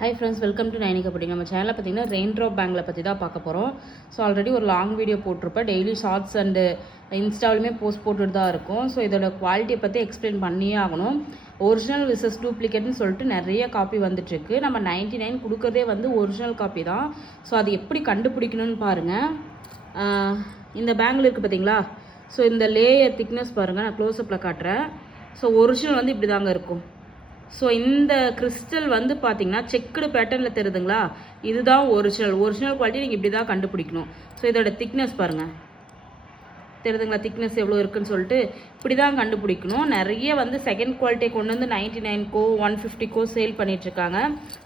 Hi friends welcome to Nainika Patti நம்ம சேனலில் பார்த்தீங்கன்னா ரெயின் ட்ராப் பேங்கில் பற்றி தான் பார்க்க போகிறோம் ஸோ ஆல்ரெடி ஒரு லாங் வீடியோ போட்டிருப்பேன். டெய்லி ஷார்ட்ஸ் அண்டு இன்ஸ்டாலுமே போஸ்ட் போட்டுட்டு தான் இருக்கும். ஸோ இதோட குவாலிட்டியை பற்றி எக்ஸ்பிளைன் பண்ணியே ஆகணும். ஒரிஜினல் விசஸ் டூப்ளிகேட்னு சொல்லிட்டு நிறைய காப்பி வந்துட்டுருக்கு. நம்ம நைன்ட்டி நைன் கொடுக்குறதே வந்து ஒரிஜினல் காப்பி தான். ஸோ அது எப்படி கண்டுபிடிக்கணும்னு பாருங்கள் இந்த பேங்கில் இருக்குது பார்த்தீங்களா ஸோ இந்த லேயர் திக்னஸ் பாருங்கள் நான் க்ளோஸ்அப்பில் காட்டுறேன். ஸோ ஒரிஜினல் வந்து இப்படி தாங்க இருக்கும். ஸோ இந்த கிறிஸ்டல் வந்து பார்த்தீங்கன்னா செக்குடு பேட்டர்னில் தெரியுதுங்களா இதுதான் ஒரிஜினல் ஒரிஜினல் குவாலிட்டி நீங்கள் இப்படி தான் கண்டுபிடிக்கணும். ஸோ இதோட திக்னஸ் பாருங்கள் தெரியுதுங்களா திக்னஸ் எவ்வளோ இருக்குன்னு சொல்லிட்டு இப்படி தான் கண்டுபிடிக்கணும். நிறைய வந்து செகண்ட் குவாலிட்டியை கொண்டு வந்து நைன்டி நைன்க்கோ ஒன் ஃபிஃப்டிக்கோ சேல் பண்ணிகிட்ருக்காங்க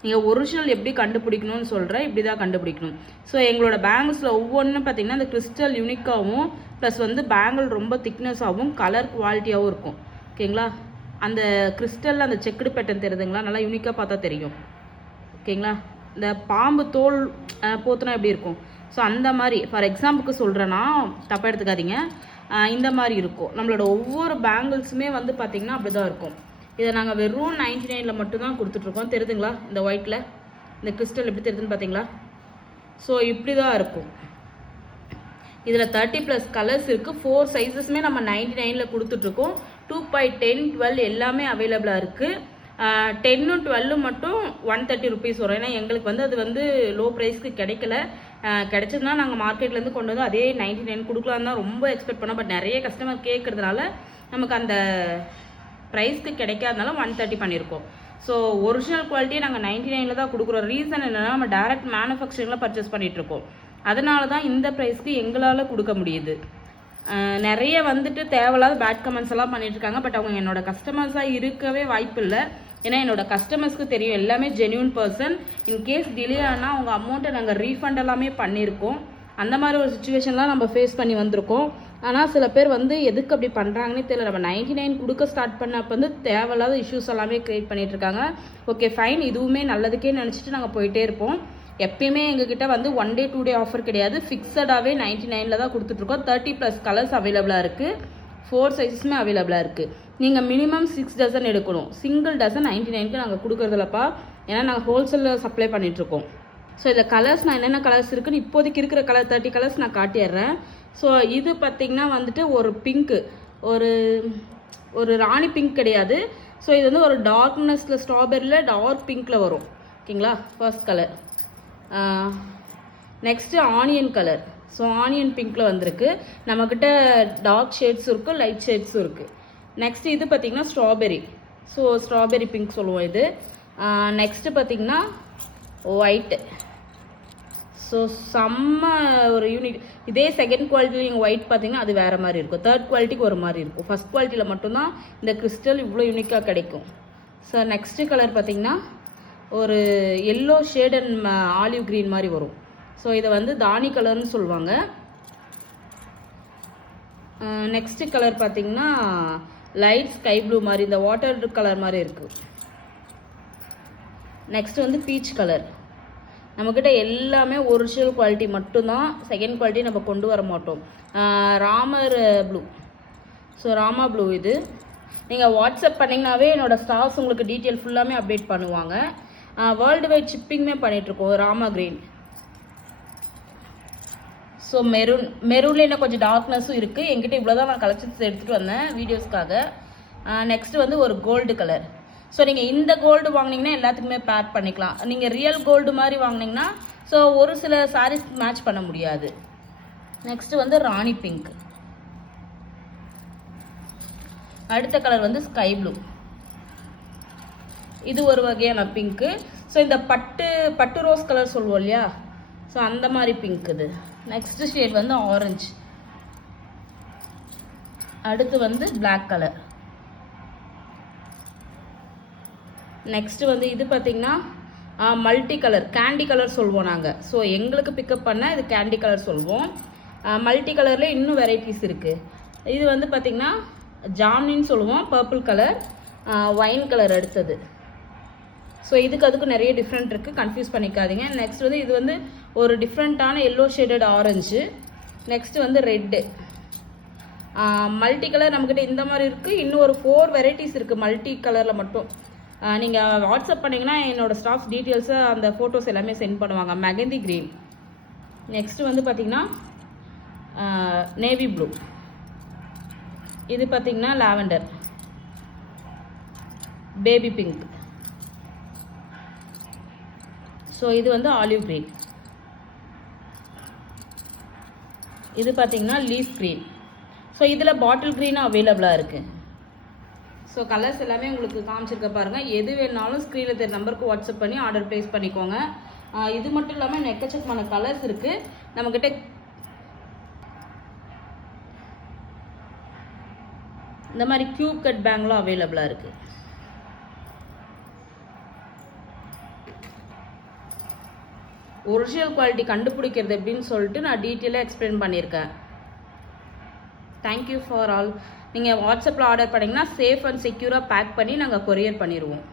நீங்கள் ஒரிஜினல் எப்படி கண்டுபிடிக்கணும்னு சொல்கிறேன் இப்படி தான் கண்டுபிடிக்கணும். ஸோ எங்களோட பேங்கிள்ஸில் ஒவ்வொன்றும் பார்த்தீங்கன்னா அந்த கிறிஸ்டல் யூனிக்காகவும் ப்ளஸ் வந்து பேங்கிள் ரொம்ப திக்னஸாகவும் கலர் குவாலிட்டியாகவும் இருக்கும். ஓகேங்களா அந்த கிறிஸ்டலில் அந்த செக்குடு பேட்டர்ன் தெரியுதுங்களா? நல்லா யூனிக்காக பார்த்தா தெரியும். ஓகேங்களா? இந்த பாம்பு தோல் போத்துனா எப்படி இருக்கும்? ஸோ அந்த மாதிரி ஃபார் எக்ஸாம்பிளுக்கு சொல்கிறேன்னா தப்பாக எடுத்துக்காதீங்க. இந்த மாதிரி இருக்கும். நம்மளோட ஒவ்வொரு பேங்கிள்ஸுமே வந்து பார்த்திங்கன்னா அப்படி தான் இருக்கும். இதை நாங்கள் வெறும் நைன்டி நைனில் மட்டும்தான் கொடுத்துட்ருக்கோம். தெரியுதுங்களா? இந்த ஒயிட்டில் இந்த கிறிஸ்டல் எப்படி தெரியுதுன்னு பார்த்தீங்களா? ஸோ இப்படி தான் இருக்கும். இதில் தேர்ட்டி ப்ளஸ் கலர்ஸ் இருக்குது ஃபோர் சைஸஸுமே நம்ம நைன்டி நைனில் கொடுத்துட்ருக்கோம். டூ பாயிண்ட் டென் டுவெல் எல்லாமே அவைலபிளாக இருக்குது டென்னும் டுவெல்லும் மட்டும் ஒன் தேர்ட்டி ருபீஸ் வரும். ஏன்னா எங்களுக்கு வந்து அது வந்து லோ ப்ரைஸ்க்கு கிடைக்கல. அஹ், கிடைச்சதுன்னா நாங்கள் மார்க்கெட்லேருந்து கொண்டு வந்து அதே நைன்டி நைன் கொடுக்கலான்னு தான் ரொம்ப எக்ஸ்பெக்ட் பண்ணோம். பட் நிறைய கஸ்டமர் கேட்குறதுனால நமக்கு அந்த ப்ரைஸ்க்கு கிடைக்காதனால ஒன் தேர்ட்டி பண்ணியிருக்கோம் ஸோ ஒரிஜினல் குவாலிட்டியை நாங்கள் நைன்டி நைனில் தான் கொடுக்குறோம். ரீசன் என்னென்னா நம்ம டேரக்ட் மேனுஃபேக்சரிங்கில் பர்ச்சேஸ் பண்ணிகிட்ருக்கோம் அதனால தான் இந்த ப்ரைஸ்க்கு எங்களால் கொடுக்க முடியுது. நிறைய வந்துட்டு தேவையில்லாத பேட் கமெண்ட்ஸ் எல்லாம் பண்ணிட்டு இருக்காங்க பட் அவங்க என்னோட கஸ்டமர்ஸாக இருக்கவே வாய்ப்பு இல்லை ஏன்னா என்னோட கஸ்டமர்ஸ்க்கு தெரியும் எல்லாமே ஜென்யூன் பர்சன் இன்கேஸ் டிலே ஆனால் அவங்க அமௌண்ட்டை நாங்கள் ரீஃபண்ட் எல்லாமே பண்ணியிருக்கோம் அந்த மாதிரி ஒரு சுச்சுவேஷன்லாம் நம்ம ஃபேஸ் பண்ணி வந்திருக்கோம். ஆனால் சில பேர் வந்து எதுக்கு அப்படி பண்ணுறாங்கன்னே தெரியல. நம்ம நைன்டி நைன் கொடுக்க ஸ்டார்ட் பண்ணப்போ வந்து தேவையில்லாத இஷ்யூஸ் எல்லாமே க்ரியேட் பண்ணிட்டு இருக்காங்க ஓகே ஃபைன் இதுவுமே நல்லதுக்கே நினச்சிட்டு நாங்கள் போயிட்டே இருப்போம். எப்பயுமே எங்ககிட்ட வந்து one day two day offer கிடையாது. ஃபிக்ஸடாகவே நைன்டி நைனில் தான் கொடுத்துட்ருக்கோம். தேர்ட்டி ப்ளஸ் கலர்ஸ் அவைலபிளாக இருக்குது ஃபோர் சைஸஸுமே அவைலபிளாக இருக்குது நீங்கள் மினிமம் சிக்ஸ் டசன் எடுக்கணும். சிங்கிள் டசன் நைன்டி நைனுக்கு நாங்கள் கொடுக்குறதில்லப்பா. ஏன்னா நாங்கள் ஹோல்சேலில் சப்ளை பண்ணிகிட்ருக்கோம் ஸோ இதில் கலர்ஸ் நான் என்னென்ன கலர்ஸ் இருக்குன்னு இப்போதைக்கு இருக்கிற கலர் தேர்ட்டி கலர்ஸ் நான் காட்டிடுறேன் ஸோ இது பார்த்திங்கன்னா வந்துட்டு ஒரு பிங்க்கு ஒரு ஒரு ராணி பிங்க் கிடையாது. ஸோ இது வந்து ஒரு டார்க்னஸில் ஸ்ட்ராபெரியில் டார்க் பிங்க்கில் வரும். ஓகேங்களா? First colour next onion colour so onion பிங்க்கில் வந்திருக்கு. நம்மக்கிட்ட டார்க் ஷேட்ஸும் இருக்குது லைட் ஷேட்ஸும் இருக்குது நெக்ஸ்ட்டு இது பார்த்திங்கன்னா ஸ்ட்ராபெரி ஸோ ஸ்ட்ராபெரி பிங்க் சொல்லுவோம் இது. நெக்ஸ்ட்டு பார்த்திங்கன்னா ஒயிட்டு ஸோ செம்ம ஒரு யூனிக் இதே செகண்ட் குவாலிட்டியில் நீங்கள் ஒயிட் பார்த்தீங்கன்னா அது வேறு மாதிரி இருக்கும். தேர்ட் குவாலிட்டிக்கு ஒரு மாதிரி இருக்கும். ஃபர்ஸ்ட் குவாலிட்டியில் மட்டும்தான் இந்த கிறிஸ்டல் இவ்வளோ யூனிக்காக கிடைக்கும். ஸோ நெக்ஸ்ட்டு கலர் பார்த்தீங்கன்னா ஒரு yellow shade and olive green மாதிரி வரும். ஸோ இதை வந்து தானி கலர்னு சொல்லுவாங்க. நெக்ஸ்ட் கலர் பார்த்தீங்கன்னா லைட் ஸ்கை ப்ளூ மாதிரி இந்த வாட்டர் கலர் மாதிரி இருக்குது நெக்ஸ்ட் வந்து பீச் கலர் நம்மக்கிட்ட எல்லாமே ஒரிஜினல் குவாலிட்டி மட்டும்தான் செகண்ட் குவாலிட்டி நம்ம கொண்டு வர மாட்டோம். Ramar blue so Rama blue இது. நீங்கள் வாட்ஸ்அப் பண்ணிங்கனாவே என்னோட ஸ்டாஃப்ஸ் உங்களுக்கு டீட்டெயில் ஃபுல்லாமே அப்டேட் பண்ணுவாங்க. வேர்ல்டு வைட் ஷிப்பிங்குமே பண்ணிகிட்ருக்கோம் ராமா கிரீன் ஸோ மெரூன் மெரூன்ல கொஞ்சம் டார்க்னஸும் இருக்குது என்கிட்ட இவ்வளோ தான் நான் கலெக்ஷன்ஸ் எடுத்துகிட்டு வந்தேன் வீடியோஸ்க்காக நெக்ஸ்ட் வந்து ஒரு கோல்டு கலர் ஸோ நீங்கள் இந்த கோல்டு வாங்குனீங்கன்னா எல்லாத்துக்குமே பேக் பண்ணிக்கலாம். நீங்கள் ரியல் கோல்டு மாதிரி வாங்குனீங்கன்னா ஸோ ஒரு சில சாரீஸ் மேட்ச் பண்ண முடியாது. நெக்ஸ்ட் வந்து ராணி பிங்க் அடுத்த கலர் வந்து ஸ்கை ப்ளூ இது ஒரு வகையான பிங்க்கு. ஸோ இந்த பட்டு பட்டு ரோஸ் கலர் சொல்லுவோம் இல்லையா? ஸோ அந்த மாதிரி பிங்க் இது. நெக்ஸ்ட் ஷேட் வந்து ஆரஞ்சு அடுத்து வந்து பிளாக் கலர் நெக்ஸ்ட் வந்து இது பார்த்தீங்கன்னா மல்டி கலர் கேண்டி கலர் சொல்லுவோம் நாங்கள் ஸோ எங்களுக்கு பிக்கப் பண்ண இது கேண்டி கலர் சொல்லுவோம். மல்டி கலரில் இன்னும் வெரைட்டிஸ் இருக்குது இது வந்து பார்த்திங்கன்னா ஜாமின்னு சொல்லுவோம் பர்பிள் கலர் ஒயின் கலர் அடுத்தது. ஸோ இதுக்கு அதுக்கும் நிறைய டிஃப்ரெண்ட் இருக்குது கன்ஃபியூஸ் பண்ணிக்காதீங்க. நெக்ஸ்ட் வந்து இது வந்து ஒரு டிஃப்ரெண்ட்டான எல்லோ ஷேடட் ஆரஞ்சு நெக்ஸ்ட்டு வந்து ரெட்டு மல்டி கலர் நம்மக்கிட்ட இந்த மாதிரி இருக்குது இன்னும் ஒரு ஃபோர் வெரைட்டிஸ் இருக்குது மல்டி கலரில் மட்டும். நீங்கள் வாட்ஸ்அப் பண்ணிங்கன்னா என்னோடய ஸ்டாஃப்ஸ் டீட்டெயில்ஸை அந்த ஃபோட்டோஸ் எல்லாமே சென்ட் பண்ணுவாங்க. மெகந்தி க்ரீன் நெக்ஸ்ட்டு வந்து பார்த்திங்கன்னா நேவி ப்ளூ இது பார்த்தீங்கன்னா லாவெண்டர் பேபி பிங்க் ஸோ இது வந்து ஆலிவ் க்ரீன் இது பார்த்தீங்கன்னா லீஃப் க்ரீன் ஸோ இதில் பாட்டில் க்ரீனும் அவைலபிளாக இருக்குது ஸோ கலர்ஸ் எல்லாமே உங்களுக்கு காமிச்சிருக்க பாருங்கள் எது வேணாலும் ஸ்க்ரீனில் தெரிய நம்பருக்கு வாட்ஸ்அப் பண்ணி ஆர்டர் ப்ளேஸ் பண்ணிக்கோங்க. இது மட்டும் இல்லாமல் நெக்கச்சக்கமான கலர்ஸ் இருக்குது நம்மக்கிட்ட இந்த மாதிரி க்யூப் கட் பேங்க்லாம் அவைலபிளாக இருக்குது ஒரிஜினல் குவாலிட்டி கண்டுபிடிக்கிறது எப்படின்னு சொல்லிட்டு நான் டீட்டெயிலாக எக்ஸ்பிளைன் பண்ணியிருக்கேன். தேங்க்யூ ஃபார் ஆல் நீங்கள் வாட்ஸ்அப்பில் ஆர்டர் பண்ணிங்கன்னா சேஃப் அண்ட் செக்யூராக பேக் பண்ணி நாங்கள் கொரியர் பண்ணிடுவோம்